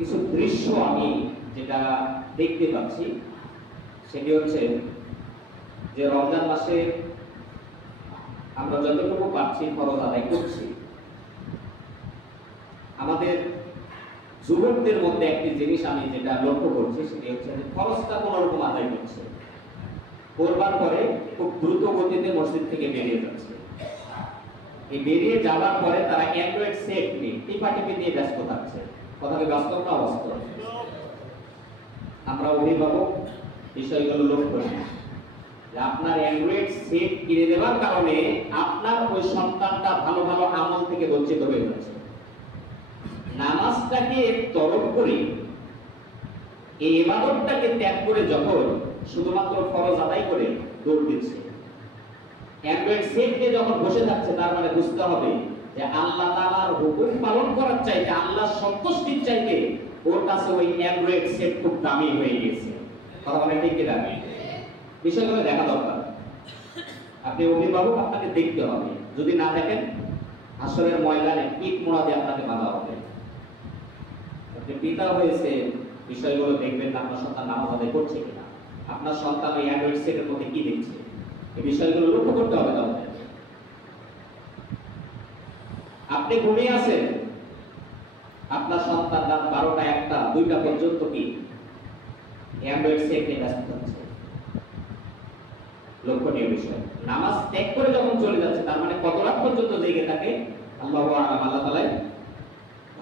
কিছু দৃশ্য আমি যেটা দেখতে পাচ্ছি সেটি হচ্ছে যে রমজান মাসে আমরা যতটুকু পাচ্ছি ফরজ আদায় করছি। আমাদের যুবকদের মধ্যে একটি জিনিস আমি যেটা লক্ষ্য করছি সেটি হচ্ছে যে ফরজটা কোন রকম আদায় করছে, করবার পরে খুব দ্রুত গতিতে মসজিদ থেকে বেরিয়ে যাচ্ছে। এই বেরিয়ে যাওয়ার পরে তারা অ্যান্ড্রয়েড সেট নিয়ে টিপাটিপি দিয়ে ব্যস্ত থাকছে। কথাকে বাস্তব না অবাস্তব? আমরা অভিভাবক বিষয়গুলো লক্ষ্য করি যে আপনার অ্যান্ড্রয়েড সেট কিনে দেওয়ার কারণে আপনার ওই সন্তানটা ভালো ভালো আমল থেকে বঞ্চিত হয়ে যাচ্ছে। নামাজটাকে তরক করে এই ইবাদতটাকে ত্যাগ করে যখন শুধুমাত্র ফরজ আদায় করে দৌড় দিচ্ছে, অ্যান্ড্রয়েড সেট নিয়ে যখন বসে থাকছে, তার মানে বুঝতে হবে যে আল্লাহ তাআলার হুকুম পালন করার চাইতে, আল্লাহর সন্তুষ্টির চাইতে ওর কাছে ওই অ্যান্ড্রয়েড সেট খুব দামি হয়ে গেছে। কথা বলে ঠিক কিনা? বিষয়গুলো দেখা দরকার। আপনি অভিভাবক, আপনাকে দেখতে হবে। যদি না দেখেন আসরের ময়দানে পিঠ মোড়া দিয়ে আপনাকে বাধা হবে। আপনি পিতা হয়েছে, বিষয়গুলো দেখবেন না আপনার সন্তান নামাজ আদায় করছে কিনা, আপনার সন্তান ওই অ্যান্ড্রয়েড সেটের মধ্যে কি দেখছে, এই বিষয়গুলো লক্ষ্য করতে হবে। তাহলে আপনি ঘুমিয়ে আছেন, আপনার সন্তান রাত 12টা 1টা 2টা পর্যন্ত কি অ্যান্ড্রয়েড সেট নিয়ে ব্যস্ত থাকছে। লক্ষণীয় বিষয়। নামাজ ত্যাগ করে যখন চলে যাচ্ছে, তার মানে কত রাত পর্যন্ত জেগে থাকে আল্লাহু আ'লাম, আল্লাহ তাআলাই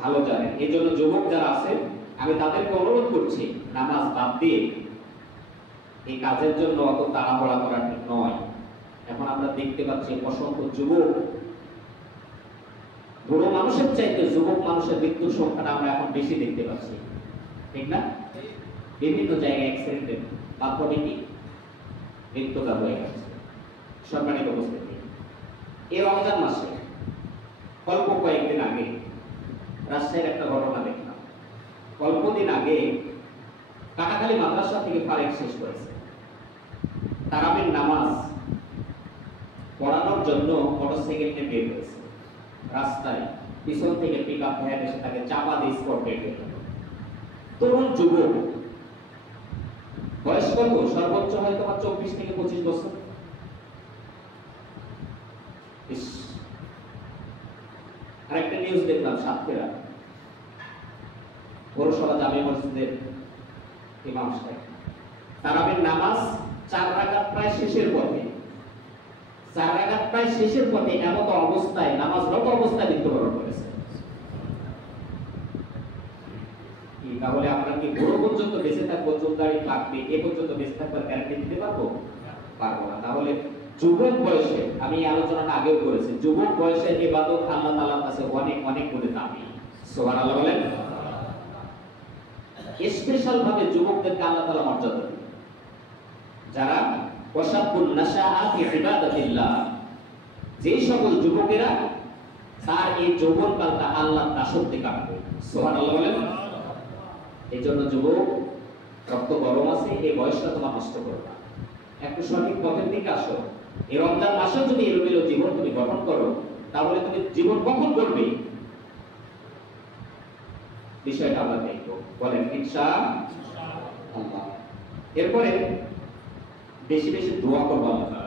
ভালো জানেন। এই জন্য যুবক যারা আছে, আমি তাদেরকে অনুরোধ করছি নামাজ বাদ দিয়ে এই কাজের জন্য অত তাড়াহুড়া করা ঠিক নয়। এখন আমরা দেখতে পাচ্ছি অসংখ্য যুবক, বুড়ো মানুষের চাইতে যুবক মানুষের মৃত্যুর সংখ্যাটা আমরা এখন বেশি দেখতে পাচ্ছি, ঠিক না? বিভিন্ন জায়গায় অ্যাক্সিডেন্টের মাধ্যমে কি মৃত্যুটা হয়ে গেছে। সম্মানিত উপস্থিতি, এই রমজান মাসে অল্প কয়েকদিন আগে রাজশাহীর একটা ঘটনা দেখলাম। অল্পদিন আগে কাটাখালী মাদ্রাসা থেকে ফারেক শেষ করেছে, তারাবির নামাজ পড়ানোর জন্য মোটরসাইকেল নিয়ে বের হয়েছে। রাস্তায় পিছন থেকে পিকআপ ভ্যান এসে তাকে চাপা দিয়ে স্পট ডেড হয়ে গেল। তরুণ যুবক, বয়স কত? সর্বোচ্চ হয়তো 24 থেকে 25 বছর। আরেকটা নিউজ দেখলাম, সাতক্ষীরা পৌরসভা জামে মসজিদের ইমাম সাহেব তারাবির নামাজ 4 রাকাত প্রায় শেষের পথে, 4 রাকাত প্রায় শেষের পথে এমত অবস্থায়, নামাজরত অবস্থায় মৃত্যুবরণ করেছে। তাহলে আমরা কি বড় পর্যন্ত বেঁচে থাকবো, চোখদারি থাকবে, এ পর্যন্ত বেঁচে থাকবার গ্যারান্টি দিতে পারবো? পারবো না। তাহলে যুবক বয়সে, আমি আলোচনাটা আগেও করেছি, যুবক বয়সে ইবাদত আল্লাহ তাআলার কাছে অনেক অনেক গুণে দামি। সুবহানাল্লাহ বলেন। স্পেশাল ভাবে যুবকদেরকে আল্লাহ তাআলা মর্যাদা দেন। যারা ওয়াশাবুন নাশাআ ফি ইবাদাতিল্লাহ, যে সকল যুবকেরা তার এই যৌবনকালটা আল্লাহর দাসত্বে কাটাবে। সুবহানাল্লাহ বলেন। এই জন্য যুবক, রক্ত গরম আছে, এই বয়সটা তোমার নষ্ট করো না, একটু সঠিক পথের দিকে আসো। এই রমজান মাসে যদি এলোমেলো জীবন তুমি গঠন করো, তাহলে তুমি জীবন কখন করবে বিষয়টা আমরা দেখবো। বলেন ইনশাআল্লাহ। এরপরে বেশি বেশি দোয়া করবো আমরা।